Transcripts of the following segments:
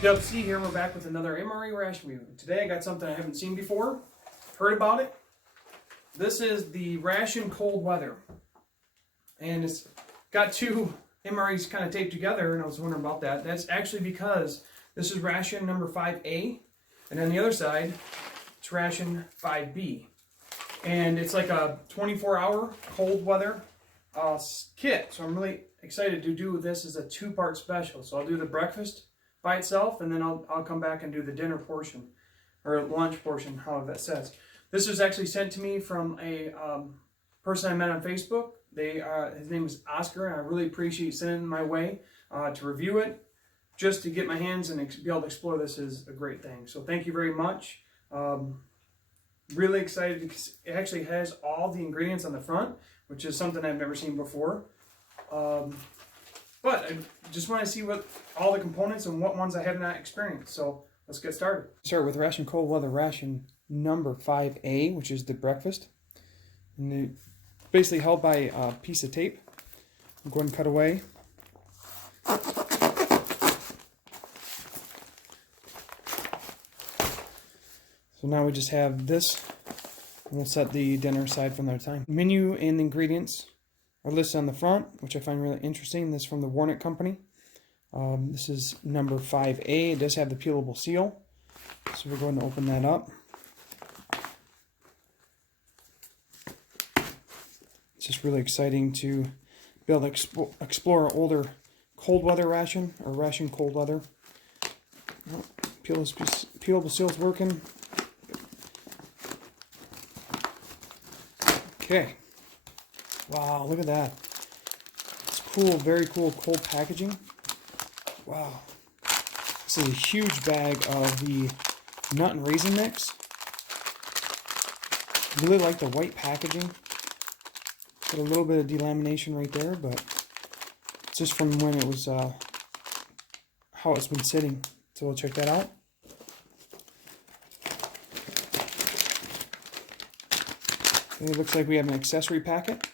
PLC here, we're back with another MRE Ration Review. Today I got something I haven't seen before, heard about it. This is the Ration Cold Weather. And it's got two MREs kind of taped together, and I was wondering about that. That's actually because this is Ration number 5A, and on the other side, it's Ration 5B. And it's like a 24-hour cold weather kit. So I'm really excited to do this as a two-part special. So I'll do the breakfast by itself, and then I'll come back and do the dinner portion, or lunch portion, however that says. This was actually sent to me from a person I met on Facebook. His name is Oscar, and I really appreciate sending it my way to review it. Just to get my hands and be able to explore this is a great thing. So thank you very much. Really excited because it actually has all the ingredients on the front, which is something I've never seen before. But I just want to see what all the components and what ones I have not experienced. So let's get started. Start with Ration Cold Weather Ration number 5A, which is the breakfast. And it's basically held by a piece of tape. I'll go ahead and cut away. So now we just have this, and we'll set the dinner aside for another time. Menu and ingredients are listed on the front, which I find really interesting. This is from the Warnick Company. This is number 5A. It does have the peelable seal. So we're going to open that up. It's just really exciting to be able to explore an older cold weather ration, or Ration Cold Weather. Oh, peelable seal's working. Okay. Wow, look at that. It's cool, very cool cold packaging. Wow. This is a huge bag of the nut and raisin mix. Really like the white packaging. Got a little bit of delamination right there, but it's just from when it was, how it's been sitting. So we'll check that out. Okay, it looks like we have an accessory packet.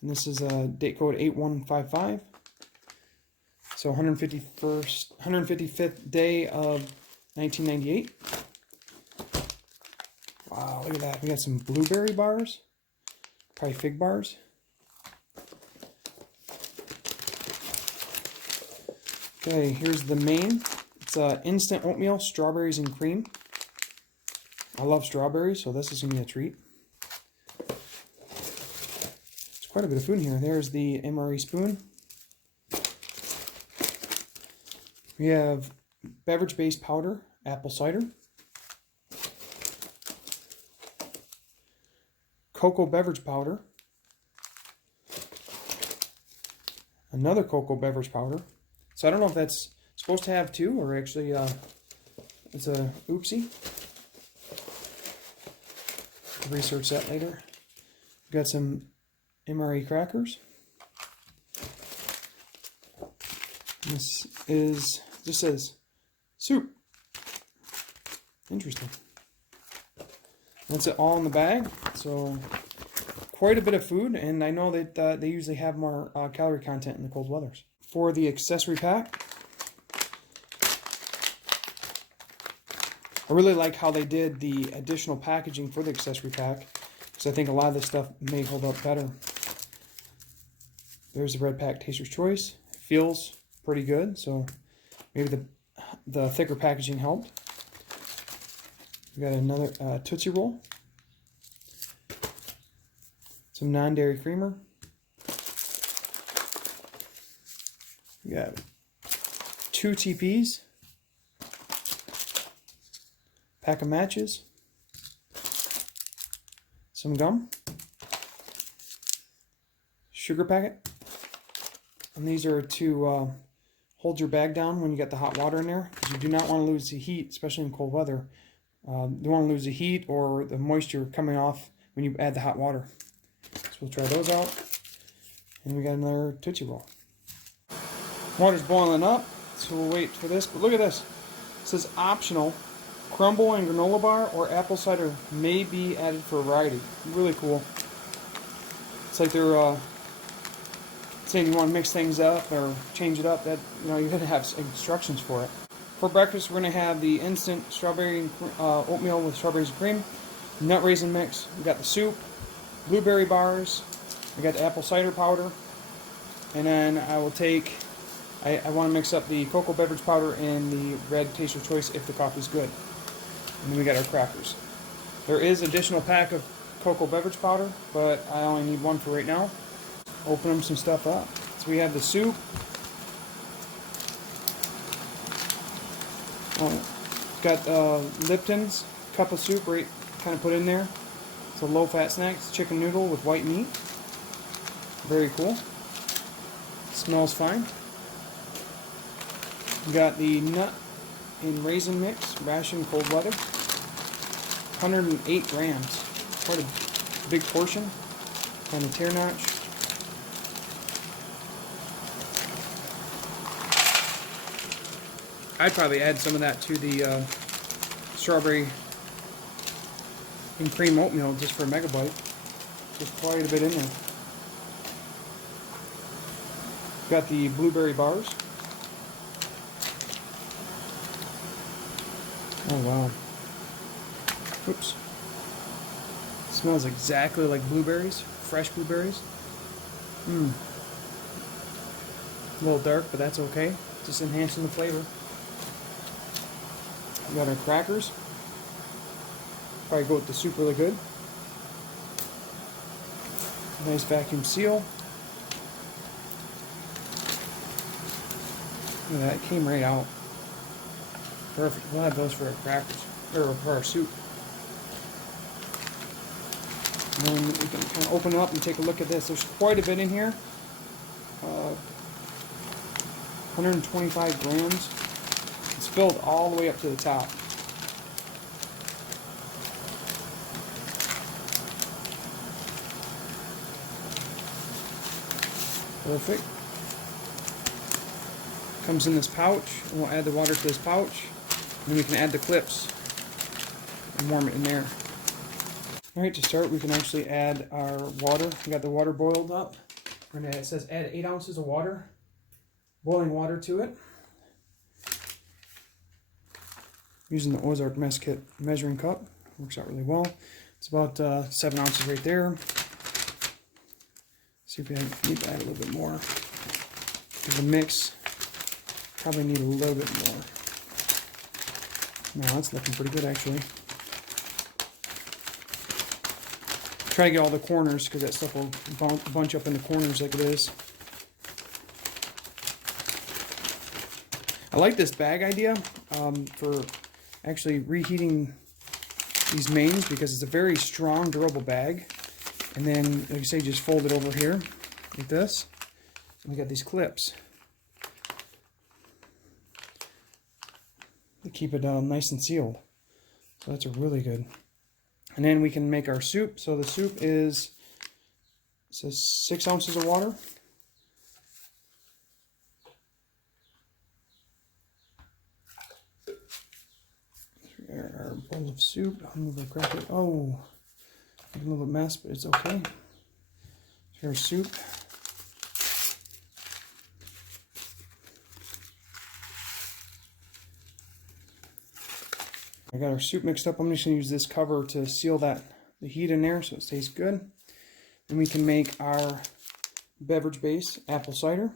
And this is a date code 8155. So 155th day of 1998. Wow, look at that. We got some blueberry bars. Probably fig bars. Okay, here's the main. It's instant oatmeal, strawberries and cream. I love strawberries, so this is going to be a treat. Quite a bit of food in here. There's the MRE spoon. We have beverage-based powder, apple cider, cocoa beverage powder, another cocoa beverage powder. So I don't know if that's supposed to have two or actually it's a oopsie. I'll research that later. We've got some MRE crackers. This just says soup. Interesting. That's it all in the bag. So quite a bit of food, and I know that they usually have more calorie content in the cold weathers. For the accessory pack, I really like how they did the additional packaging for the accessory pack, because I think a lot of this stuff may hold up better. There's the Red Pack Taster's Choice. Feels pretty good, so maybe the thicker packaging helped. We got another Tootsie Roll. Some non-dairy creamer. We got 2 TPs. Pack of matches. Some gum. Sugar packet. And these are to hold your bag down when you get the hot water in there, because you do not want to lose the heat, especially in cold weather. You don't want to lose the heat or the moisture coming off when you add the hot water. So we'll try those out. And we got another Tootsie Roll. Water's boiling up, so we'll wait for this. But look at this. It says optional. Crumble and granola bar or apple cider may be added for variety. Really cool. It's like they're saying you want to mix things up or change it up. That, you know, you're gonna have instructions for it. For breakfast, we're going to have the instant strawberry oatmeal with strawberries and cream, nut raisin mix. We got the soup, blueberry bars. We got the apple cider powder, and then I will take. I want to mix up the cocoa beverage powder and the red taster choice if the coffee's good. And then we got our crackers. There is additional pack of cocoa beverage powder, but I only need one for right now. Open them some stuff up. So we have the soup. Got Lipton's cup of soup right kind of put in there. It's a low-fat snack. It's chicken noodle with white meat. Very cool. Smells fine. We got the nut and raisin mix, ration cold weather. 108 grams. Quite a big portion. Kind of tear notch. I'd probably add some of that to the strawberry and cream oatmeal just for a megabyte. There's quite a bit in there. Got the blueberry bars. Oh wow. Oops. Smells exactly like blueberries, fresh blueberries. A little dark, but that's okay. Just enhancing the flavor. We got our crackers. Probably go with the soup really good. Nice vacuum seal. Look at that, it came right out. Perfect. We'll have those for our crackers, or for our soup. And then we can kind of open it up and take a look at this. There's quite a bit in here. 125 grams. It's filled all the way up to the top. Perfect. Comes in this pouch, and we'll add the water to this pouch, and then we can add the clips and warm it in there. Alright, to start, we can actually add our water. We got the water boiled up. It says add 8 ounces of water, boiling water to it. Using the Ozark Mess Kit measuring cup, works out really well. It's about 7 ounces right there. See if we need to add a little bit more. For the mix, probably need a little bit more. No, that's looking pretty good actually. Try to get all the corners because that stuff will bunch up in the corners like it is. I like this bag idea for actually reheating these mains because it's a very strong, durable bag. And then, like I say, just fold it over here like this. And we got these clips to keep it nice and sealed. So that's a really good. And then we can make our soup. So the soup is, it says 6 ounces of water. Our bowl of soup. I'll move it, crack it. Oh, make a little mess, but it's okay. Here's soup. I got our soup mixed up. I'm just going to use this cover to seal the heat in there so it stays good. Then we can make our beverage base, apple cider.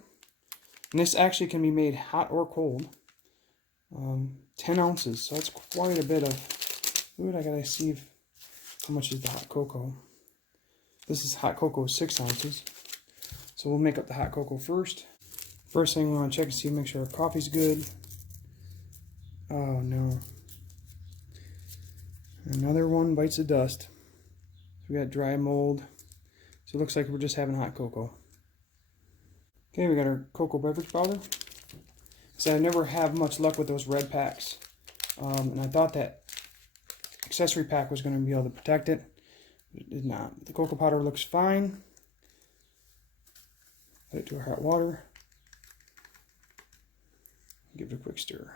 And this actually can be made hot or cold. 10 ounces, so that's quite a bit of food. I gotta see how much is the hot cocoa. This is hot cocoa, 6 ounces. So we'll make up the hot cocoa first. First thing we want to check and see, make sure our coffee's good. Oh no. Another one bites the dust. So we got dry mold. So it looks like we're just having hot cocoa. Okay, we got our cocoa beverage powder. So I never have much luck with those red packs. And I thought that accessory pack was going to be able to protect it. But it did not. The cocoa powder looks fine. Add it to our hot water. Give it a quick stir.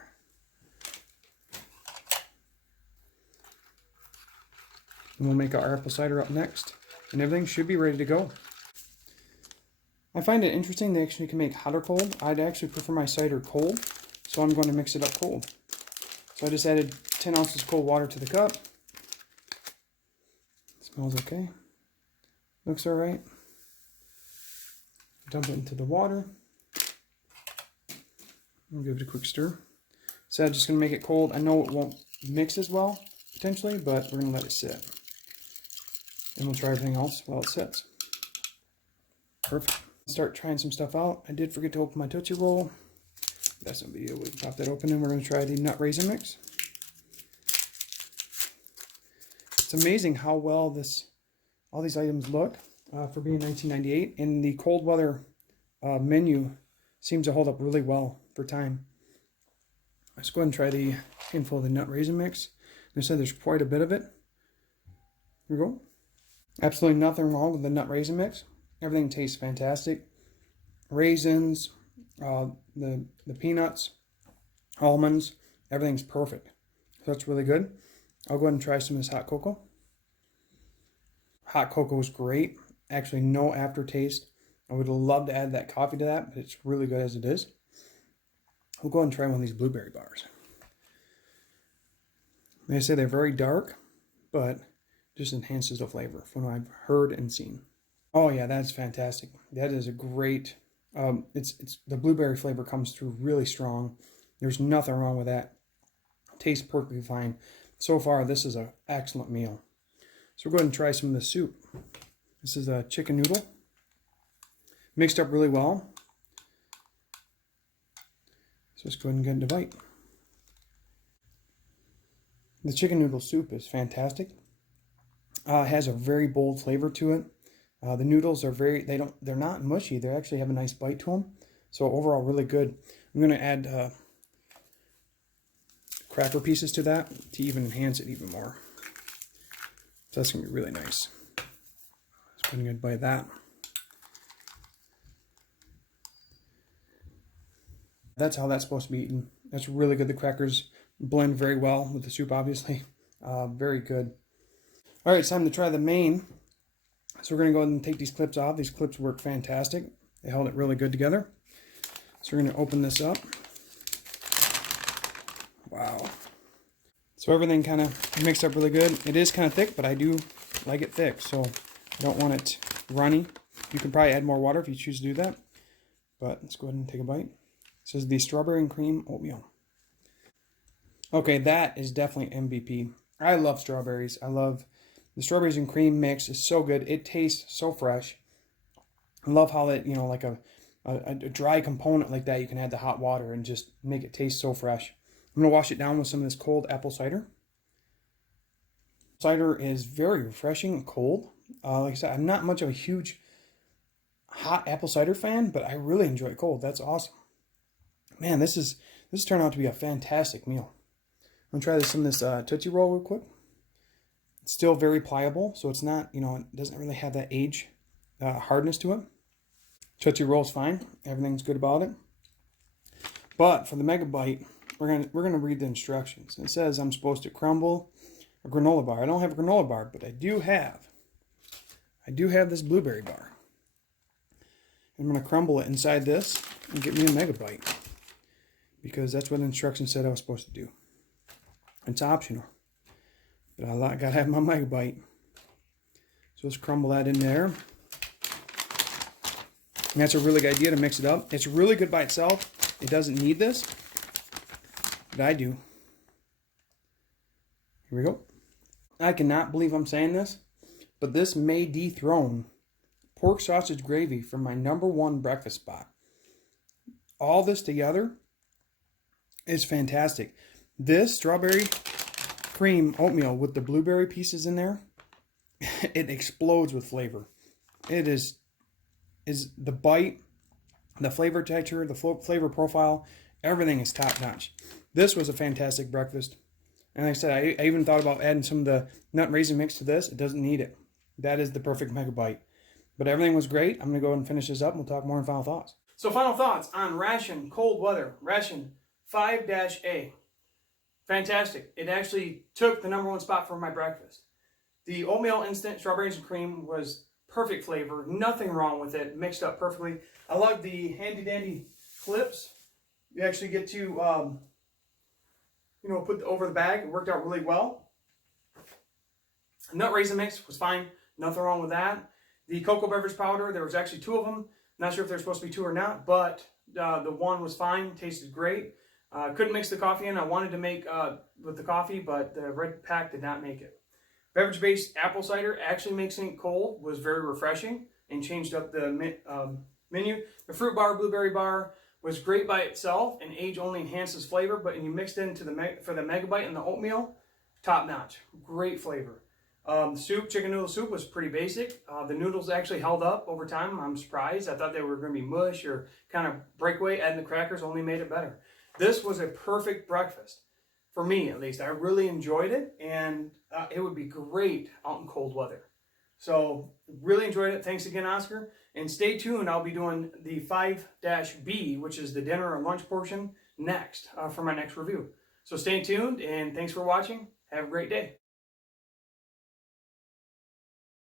And we'll make our apple cider up next. And everything should be ready to go. I find it interesting they actually can make hot or cold. I'd actually prefer my cider cold, so I'm going to mix it up cold. So I just added 10 ounces of cold water to the cup. Smells okay. Looks all right. Dump it into the water. I'll give it a quick stir. So I'm just going to make it cold. I know it won't mix as well, potentially, but we're going to let it sit. And we'll try everything else while it sits. Perfect. Start trying some stuff out. I did forget to open my Tootsie Roll. That's no big deal. We can pop that open and we're going to try the nut raisin mix. It's amazing how well all these items look for being 1998. And the cold weather menu seems to hold up really well for time. Let's go ahead and try the handful of the nut raisin mix. They said there's quite a bit of it. Here we go. Absolutely nothing wrong with the nut raisin mix. Everything tastes fantastic. Raisins, the peanuts, almonds, everything's perfect. So that's really good. I'll go ahead and try some of this hot cocoa. Hot cocoa is great. Actually, no aftertaste. I would love to add that coffee to that, but it's really good as it is. We'll go ahead and try one of these blueberry bars. They say they're very dark, but just enhances the flavor from what I've heard and seen. Oh yeah, that's fantastic. That is a great, it's the blueberry flavor comes through really strong. There's nothing wrong with that. Tastes perfectly fine. So far, this is an excellent meal. So we'll go ahead and try some of the soup. This is a chicken noodle. Mixed up really well. So let's go ahead and get into a bite. The chicken noodle soup is fantastic. It has a very bold flavor to it. The noodles are they're not mushy. They actually have a nice bite to them. So overall, really good. I'm going to add cracker pieces to that to even enhance it even more. So that's going to be really nice. Let's go ahead and bite of that. That's how that's supposed to be eaten. That's really good. The crackers blend very well with the soup, obviously. Very good. All right, it's time to try the main. So we're going to go ahead and take these clips off. These clips work fantastic. They held it really good together. So we're going to open this up. Wow. So everything kind of mixed up really good. It is kind of thick, but I do like it thick. So I don't want it runny. You can probably add more water if you choose to do that. But let's go ahead and take a bite. This is the strawberry and cream oatmeal. Okay, that is definitely MVP. I love strawberries. I love the strawberries and cream mix is so good. It tastes so fresh. I love how that, like a dry component like that, you can add the hot water and just make it taste so fresh. I'm going to wash it down with some of this cold apple cider. Cider is very refreshing and cold. Like I said, I'm not much of a huge hot apple cider fan, but I really enjoy it cold. That's awesome. Man, this turned out to be a fantastic meal. I'm going to try some of this Tootsie Roll real quick. It's still very pliable, so it's not, it doesn't really have that age hardness to it. Tootsie Roll's fine. Everything's good about it. But for the Mega Bite, we're gonna read the instructions. It says I'm supposed to crumble a granola bar. I don't have a granola bar, but I do have this blueberry bar. I'm gonna crumble it inside this and get me a Mega Bite, because that's what the instructions said I was supposed to do. It's optional, but I gotta have my Mega Bite. So let's crumble that in there. And that's a really good idea to mix it up. It's really good by itself. It doesn't need this, but I do. Here we go. I cannot believe I'm saying this, but this may dethrone pork sausage gravy from my #1 breakfast spot. All this together is fantastic. This strawberry cream oatmeal with the blueberry pieces in there, it explodes with flavor. It is the bite, the flavor texture, the flavor profile, everything is top notch. This was a fantastic breakfast. And like I said, I even thought about adding some of the nut raisin mix to this. It doesn't need it. That is the perfect Mega Bite. But everything was great. I'm going to go ahead and finish this up and we'll talk more in final thoughts. So final thoughts on Ration Cold Weather. Ration 5-A. Fantastic. It actually took the #1 spot for my breakfast. The oatmeal instant strawberries and cream was perfect flavor. Nothing wrong with it. Mixed up perfectly. I love the handy dandy clips. You actually get to, put over the bag. It worked out really well. Nut raisin mix was fine. Nothing wrong with that. The cocoa beverage powder, there was actually 2 of them. Not sure if they're supposed to be 2 or not, but the one was fine. Tasted great. Couldn't mix the coffee in. I wanted to make with the coffee, but the red pack did not make it. Beverage-based apple cider, actually mixing it cold was very refreshing and changed up the menu. The fruit bar, blueberry bar was great by itself, and age only enhances flavor, but when you mixed into for the megabyte and the oatmeal, top notch. Great flavor. Soup, chicken noodle soup was pretty basic. The noodles actually held up over time. I'm surprised. I thought they were going to be mush or kind of breakaway, adding the crackers only made it better. This was a perfect breakfast. For me, at least. I really enjoyed it, and it would be great out in cold weather. So, really enjoyed it. Thanks again, Oscar. And stay tuned. I'll be doing the 5-B, which is the dinner and lunch portion, next for my next review. So stay tuned, and thanks for watching. Have a great day.